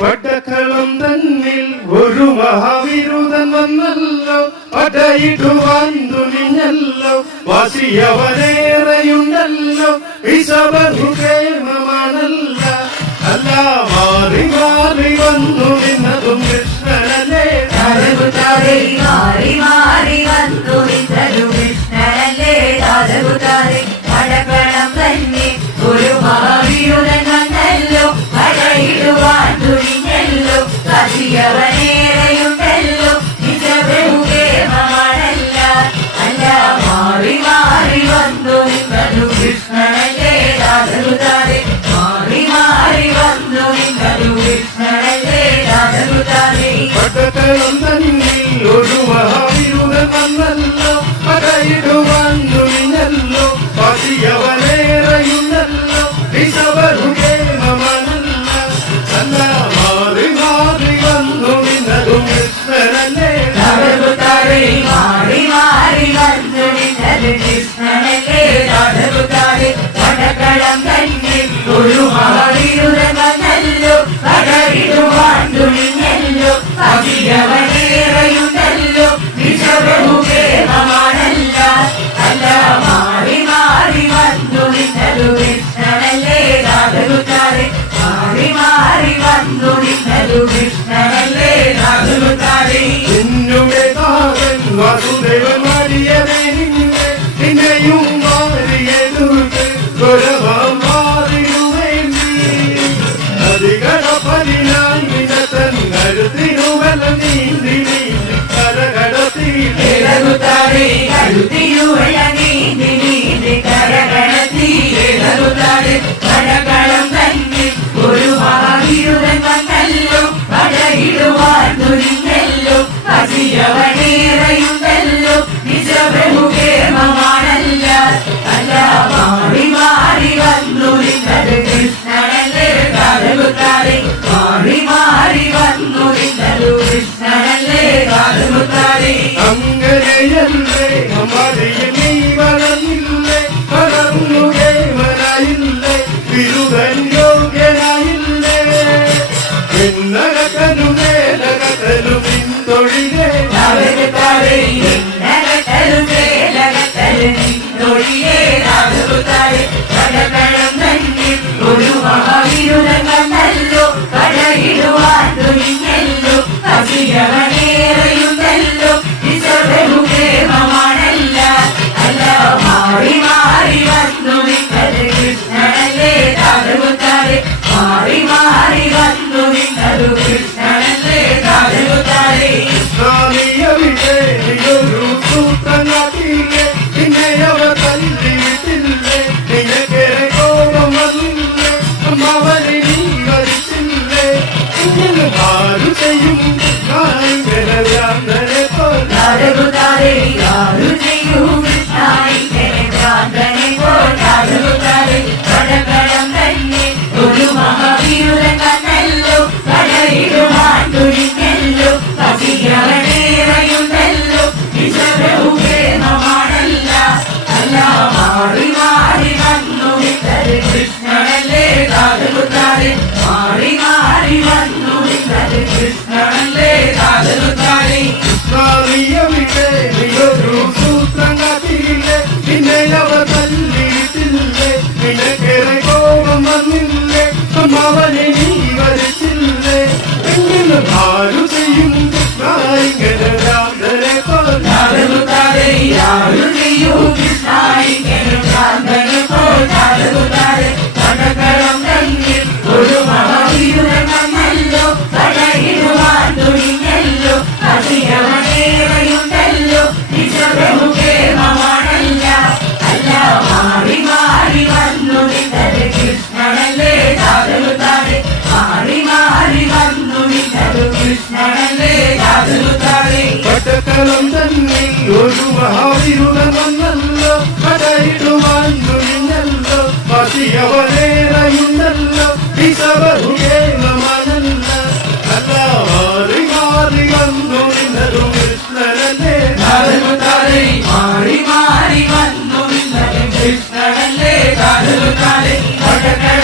പടക്കളം തന്നിൽ ഒരു മഹാവിരുദ്ധൻ വന്നല്ലോ, പടയിടുവാൻ തുനിഞ്ഞല്ലോ, വാശിയവനേറെയുണ്ടല്ലോ, ബഹുക്ഷേമമാണല്ല. അല്ല മാറി മാറി വന്നു നിന്നതും കൃഷ്ണനല്ലേ, മാറി മാറി വന്നു നിന്നതും കൃഷ്ണനല്ലേ. പടക്കളം തന്നെ ഒരു മഹാവിരുദ്ധൻ വന്നല്ലോ, പടയിടുവാൻ തുനിഞ്ഞല്ലോ, വാശിയവനേറെയുണ്ടല്ലോ, ബഹുക്ഷേമമാണല്ല. അല്ല മാറി മാറി വന്നു നിന്നതും കൃഷ്ണനല്ലേ. മാറി മാറി വന്നു നിന്നതും കൃഷ്ണനല്ലേ. പടക്കളം തന്നിൽ ഒരു മഹാവിരുദ്ധൻ വന്നല്ലോ, പടയിടുവാൻ തുനിഞ്ഞല്ലോ, വാശിയവനേറെയുണ്ടല്ലോ, ബഹുക്ഷേമമാണല്ല. അല്ല മാറി മാറി വന്നു നിന്നതും കൃഷ്ണനല്ലേ. മാറി മാറി വന്നു നിന്നതും കൃഷ്ണനല്ലേ. പടക്കളം തന്നെ ഒരു മഹാവിരുദ്ധൻ വന്നല്ലോ, പടയിടുവാൻ തുനിഞ്ഞല്ലോ, വാശിയവനേറെയുണ്ടല്ലോ, ബഹുക്ഷേമമാണല്ല. അല്ല മാറി മാറി വന്നു നിന്നതും കൃഷ്ണനല്ലേ. മാറി മാറി വന്നു നിന്നതും കൃഷ്ണനല്ലേ. നിന്നുടെ കാവൻ വാസുദേവൻ മാറിയവേ നിന്നെയും മാറിയതുകൊണ്ട് ഗുരവം മാറിയുവേണ്ടി അധികടപ്പതിനായി വിനതൻ കരുത്തിനുവല നീന്തി നീന്തി കരകടത്തി പടക്കളം തന്നെ ഒരു മഹാവിരുദ്ധൻ വന്നല്ലോ, പടയിടുവാൻ തുനിഞ്ഞല്ലോ, വാശിയവനേറെയുണ്ടല്ലോ, ബഹുക്ഷേമമാണല്ല. അല്ല മാറി മാറി വന്നു നിന്നതും കൃഷ്ണനല്ലേ. മാറി മാറി വന്നു നിന്നതും കൃഷ്ണനല്ലേ. അങ്ങനെയല്ലേ അമ്മയിൽ നീ വളർന്നില്ലേ, വളർന്നു ദേവനായില്ലേ, ബിരുദൻ യോഗ്യനായില്ലേ, എന്നകത്തലും മേലകത്തലും നിന്തൊഴികെ പടക്കളം തന്നെ ഒരു മഹാവിരുദ്ധൻ വന്നല്ലോ, പടയിടുവാൻ തുനിഞ്ഞല്ലോ, വാശിയവനേറെയുണ്ടല്ലോ, ബഹുക്ഷേമമാണല്ല. അല്ല മാറി മാറി വന്നു നിന്നത് കൃഷ്ണനല്ലേ. മാറി മാറി വന്നു നിന്നത് കൃഷ്ണനല്ലേ. ഒരു സൂത്രനാട്ടില്ലേ, നിന്നെയവ തല്ലിയിട്ടില്ലേ, നിനക്കേറെ കോപം വന്നില്ലേ, അവനെ നീ വരിച്ചില്ലേ, ഇങ്ങനെ ആരു ചെയ്യും ഭ്രാന്തനെ പോലെ. പടക്കളം തന്നെ ഒരു മഹാവിരുദ്ധൻ വന്നല്ലോ, പടയിടുവാൻ തുനിഞ്ഞല്ലോ, വാശിയവനേറെയുണ്ടല്ലോ, ബഹുക്ഷേമമാണല്ല. അല്ല മാറി മാറി വന്നു നിന്നത് കൃഷ്ണനല്ലേ. മാറി മാറി വന്നു നിന്നത് കൃഷ്ണനല്ലേ. ഒരു സൂത്രനാട്ടില്ലേ, നിന്നെയവ തല്ലിയിട്ടില്ലേ, നിനക്കേറെ കോപം വന്നില്ലേ, അവനെ നീ വരിച്ചില്ലേ, എങ്കിലും ആരു ചെയ്യും ഇങ്ങനെ ഭ്രാന്തനെ പോലെ. പടക്കളം തന്നെ ഒരു മഹാവിരുദ്ധൻ വന്നല്ലോ, പടയിടുവാൻ തുനിഞ്ഞല്ലോ, വാശിയവനേറെയുണ്ടല്ലോ, ബഹുക്ഷേമമാണല്ല. അല്ല മാറി മാറി വന്നു നിന്നത് കൃഷ്ണനല്ലേ. മാറി മാറി വന്നു നിന്നത് കൃഷ്ണനല്ലേ. പടക്കളം തന്നിൽ ഒരു മഹാവിരുദ്ധൻ വന്നല്ലോ, പടയിടുവാൻ തുനിഞ്ഞല്ലോ, വാശിയവനേറെയുണ്ടല്ലോ, ബഹുക്ഷേമമാണല്ല. അല്ല മാറി മാറി വന്നു നിന്നതും കൃഷ്ണനല്ലേ. മാറി മാറി വന്നു നിന്നത് കൃഷ്ണനല്ലേ. പടക്കളം